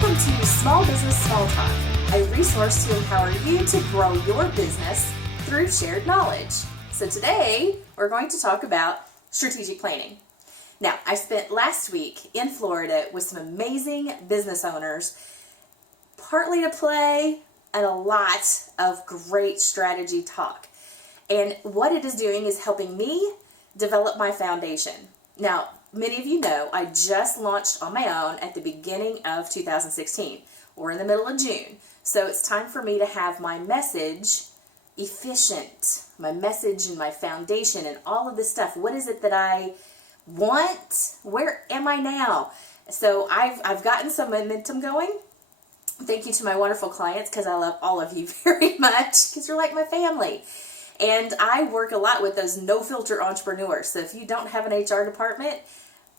Welcome to Small Business Small Talk, a resource to empower you to grow your business through shared knowledge. So today, we're going to talk about strategic planning. Now, I spent last week in Florida with some amazing business owners, partly to play and a lot of great strategy talk. And what it is doing is helping me develop my foundation. Now, many of you know I just launched on my own at the beginning of 2016. We're in the middle of June. So it's time for me to have my message efficient, my message and my foundation and all of this stuff. What is it that I want? Where am I now? So I've gotten some momentum going. Thank you to my wonderful clients, because I love all of you very much, because you're like my family. And I work a lot with those no-filter entrepreneurs. So if you don't have an HR department,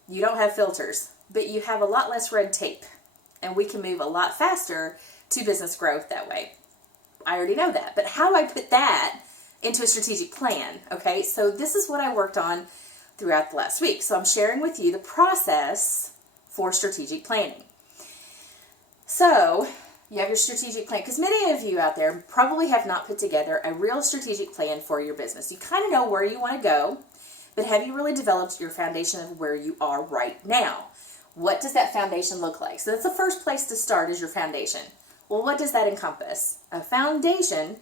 you don't have filters, but you have a lot less red tape. And we can move a lot faster to business growth that way. I already know that. But how do I put that into a strategic plan? Okay, so this is what I worked on throughout the last week. So I'm sharing with you the process for strategic planning. So you have your strategic plan, because many of you out there probably have not put together a real strategic plan for your business. You kind of know where you want to go, but have you really developed your foundation of where you are right now? What does that foundation look like? So that's the first place to start, is your foundation. Well, what does that encompass? A foundation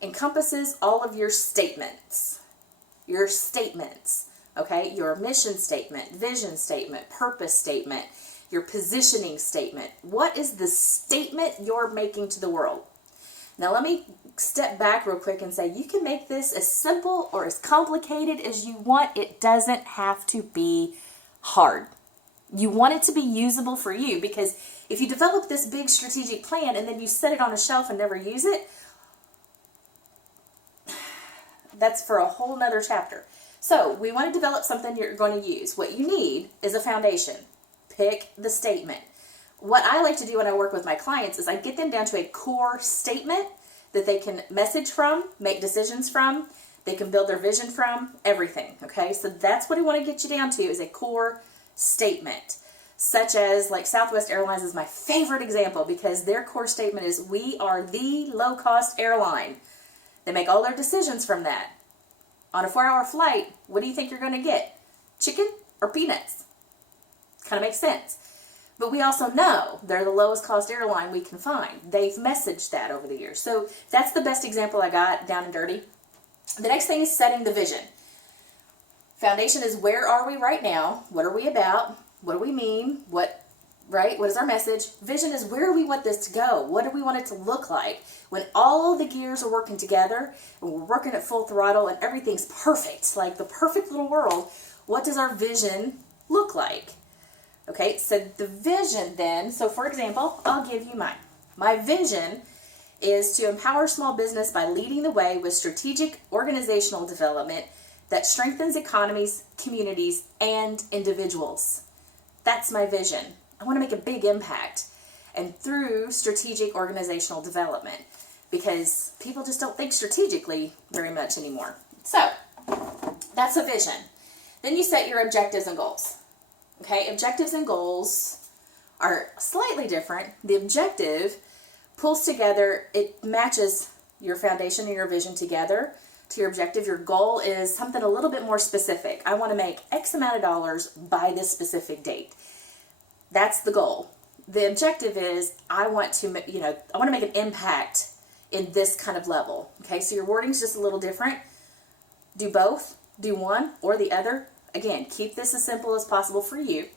encompasses all of your statements. Your statements, okay? Your mission statement, vision statement, purpose statement, your positioning statement. What is the statement you're making to the world? Now let me step back real quick and say, you can make this as simple or as complicated as you want. It doesn't have to be hard. You want it to be usable for you, because if you develop this big strategic plan and then you set it on a shelf and never use it, that's for a whole nother chapter. So we want to develop something you're going to use. What you need is a foundation. Pick the statement. What I like to do when I work with my clients is I get them down to a core statement that they can message from, make decisions from, they can build their vision from, everything. Okay, so that's what I want to get you down to, is a core statement. Such as, like, Southwest Airlines is my favorite example, because their core statement is, we are the low-cost airline. They make all their decisions from that. On a 4-hour flight, what do you think you're going to get? Chicken or peanuts? Kind of makes sense. But we also know they're the lowest cost airline we can find. They've messaged that over the years. So that's the best example I got down and dirty. The next thing is setting the vision. Foundation is, where are we right now? What are we about? What do we mean? What is our message? Vision is, where do we want this to go? What do we want it to look like? When all of the gears are working together and we're working at full throttle and everything's perfect, like the perfect little world, what does our vision look like? Okay, so the vision then, so for example, I'll give you mine. My vision is to empower small business by leading the way with strategic organizational development that strengthens economies, communities, and individuals. That's my vision. I want to make a big impact, and through strategic organizational development, because people just don't think strategically very much anymore. So that's a vision. Then you set your objectives and goals. Okay, objectives and goals are slightly different. The objective pulls together, it matches your foundation and your vision together to your objective. Your goal is something a little bit more specific. I want to make X amount of dollars by this specific date. That's the goal. The objective is, I want to make an impact in this kind of level. Okay, so your wording's just a little different. Do both, do one or the other. Again, keep this as simple as possible for you.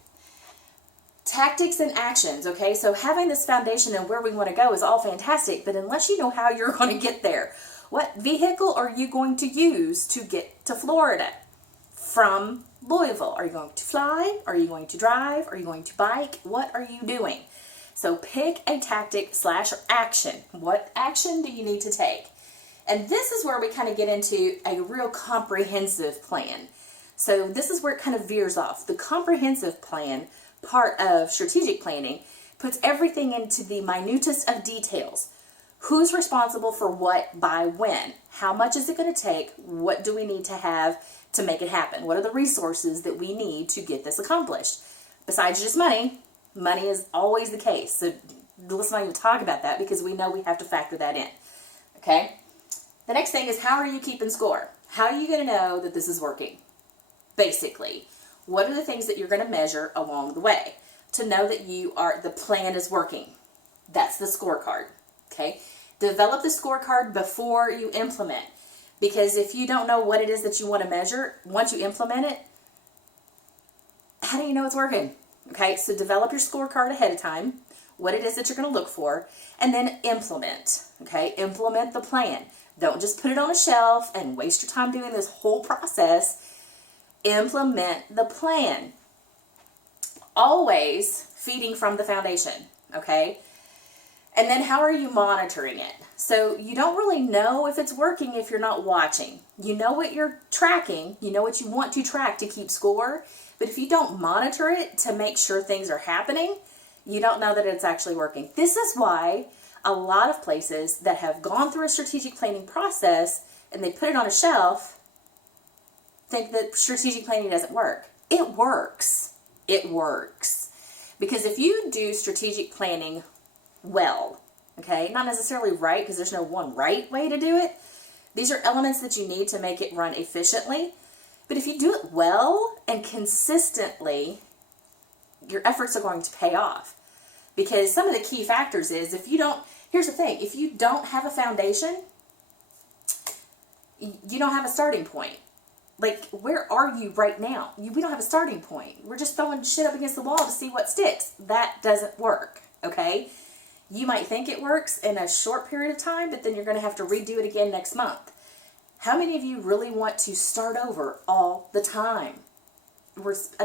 Tactics and actions, okay? So having this foundation and where we want to go is all fantastic, but unless you know how you're going to get there, what vehicle are you going to use to get to Florida from Louisville? Are you going to fly? Are you going to drive? Are you going to bike? What are you doing? So pick a tactic / action. What action do you need to take? And this is where we kind of get into a real comprehensive plan. So this is where it kind of veers off. The comprehensive plan part of strategic planning puts everything into the minutest of details. Who's responsible for what by when? How much is it going to take? What do we need to have to make it happen? What are the resources that we need to get this accomplished? Besides just money, Money is always the case. So let's not even talk about that because we know we have to factor that in. Okay? The next thing is, how are you keeping score? How are you going to know that this is working? Basically, what are the things that you're going to measure along the way to know that the plan is working? That's the scorecard. Okay? Develop the scorecard before you implement. Because if you don't know what it is that you want to measure, once you implement it, how do you know it's working? Okay, so develop your scorecard ahead of time, what it is that you're going to look for, and then implement. Okay, implement the plan. Don't just put it on a shelf and waste your time doing this whole process. Implement the plan. Always feeding from the foundation. Okay, and then how are you monitoring it? So you don't really know if it's working if you're not watching. You know what you're tracking, you know what you want to track to keep score, but if you don't monitor it to make sure things are happening, you don't know that it's actually working. This is why a lot of places that have gone through a strategic planning process and they put it on a shelf think that strategic planning doesn't work. It works. It works. Because if you do strategic planning well, okay, not necessarily right, because there's no one right way to do it. These are elements that you need to make it run efficiently. But if you do it well and consistently, your efforts are going to pay off. Because some of the key factors is here's the thing, if you don't have a foundation, you don't have a starting point. Like, where are you right now? We don't have a starting point. We're just throwing shit up against the wall to see what sticks. That doesn't work, okay? You might think it works in a short period of time, but then you're going to have to redo it again next month. How many of you really want to start over all the time?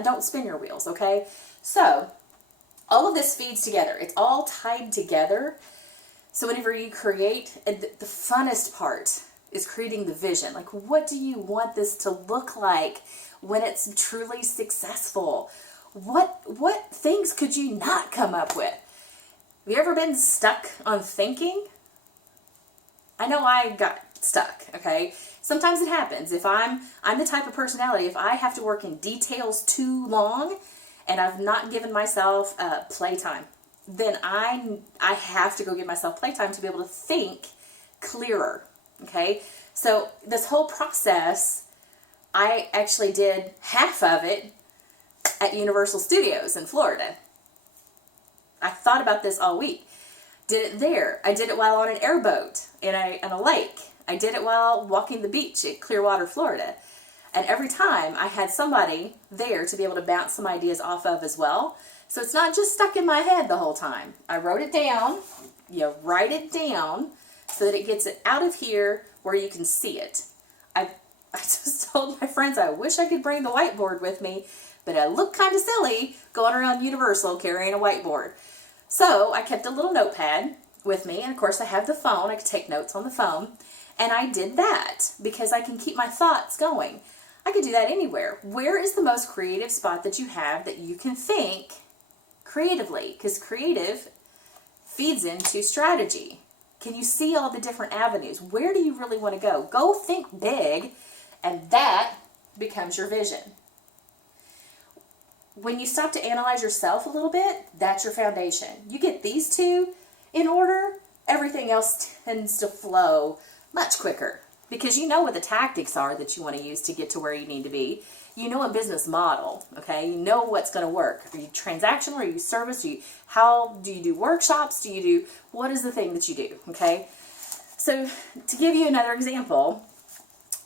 Don't spin your wheels, okay? So, all of this feeds together. It's all tied together. So whenever you create, the funnest part is creating the vision. Like, what do you want this to look like when it's truly successful? What things could you not come up with? Have you ever been stuck on thinking? I know I got stuck, okay? Sometimes it happens. If I'm the type of personality, if I have to work in details too long and I've not given myself playtime, then I have to go give myself playtime to be able to think clearer, okay? So this whole process, I actually did half of it at Universal Studios in Florida. I thought about this all week. Did it there. I did it while on an airboat in a lake. I did it while walking the beach at Clearwater, Florida. And every time I had somebody there to be able to bounce some ideas off of as well. So it's not just stuck in my head the whole time. I wrote it down. You write it down so that it gets it out of here where you can see it. I just told my friends I wish I could bring the whiteboard with me, but I look kind of silly going around Universal carrying a whiteboard. So I kept a little notepad with me, and of course I have the phone. I could take notes on the phone, and I did that because I can keep my thoughts going. I could do that anywhere. Where is the most creative spot that you have that you can think creatively? Because creative feeds into strategy. Can you see all the different avenues? Where do you really want to go? Go think big, and that becomes your vision. When you stop to analyze yourself a little bit, that's your foundation. You get these two in order, everything else tends to flow much quicker because you know what the tactics are that you want to use to get to where you need to be. You know a business model, okay? You know what's going to work. Are you transactional? Are you service? How do you do workshops? What is the thing that you do, okay? So to give you another example,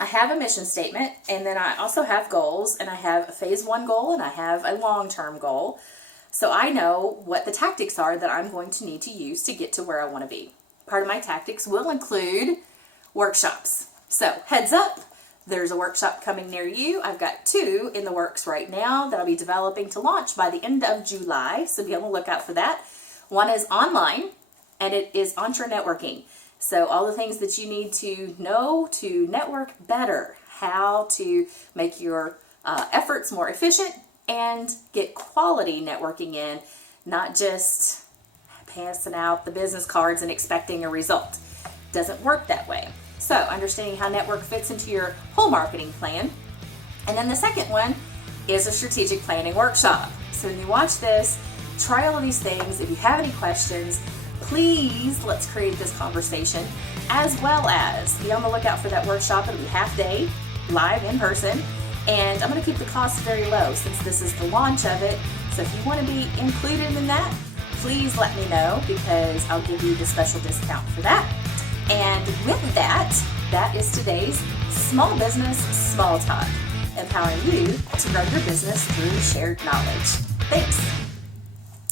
I have a mission statement, and then I also have goals, and I have a phase 1 goal, and I have a long-term goal. So I know what the tactics are that I'm going to need to use to get to where I want to be. Part of my tactics will include workshops. So heads up, there's a workshop coming near you. I've got 2 in the works right now that I'll be developing to launch by the end of July, so be on the lookout for that. One is online, and it is entre networking. So all the things that you need to know to network better, how to make your efforts more efficient and get quality networking in, not just passing out the business cards and expecting a result. Doesn't work that way. So understanding how network fits into your whole marketing plan. And then the second one is a strategic planning workshop. So when you watch this, try all of these things. If you have any questions, please let's create this conversation, as well as be on the lookout for that workshop. It'll be half day, live in person, and I'm going to keep the cost very low since this is the launch of it. So if you want to be included in that, please let me know, because I'll give you the special discount for that. And with that, that is today's Small Business Small Talk, empowering you to grow your business through shared knowledge. Thanks.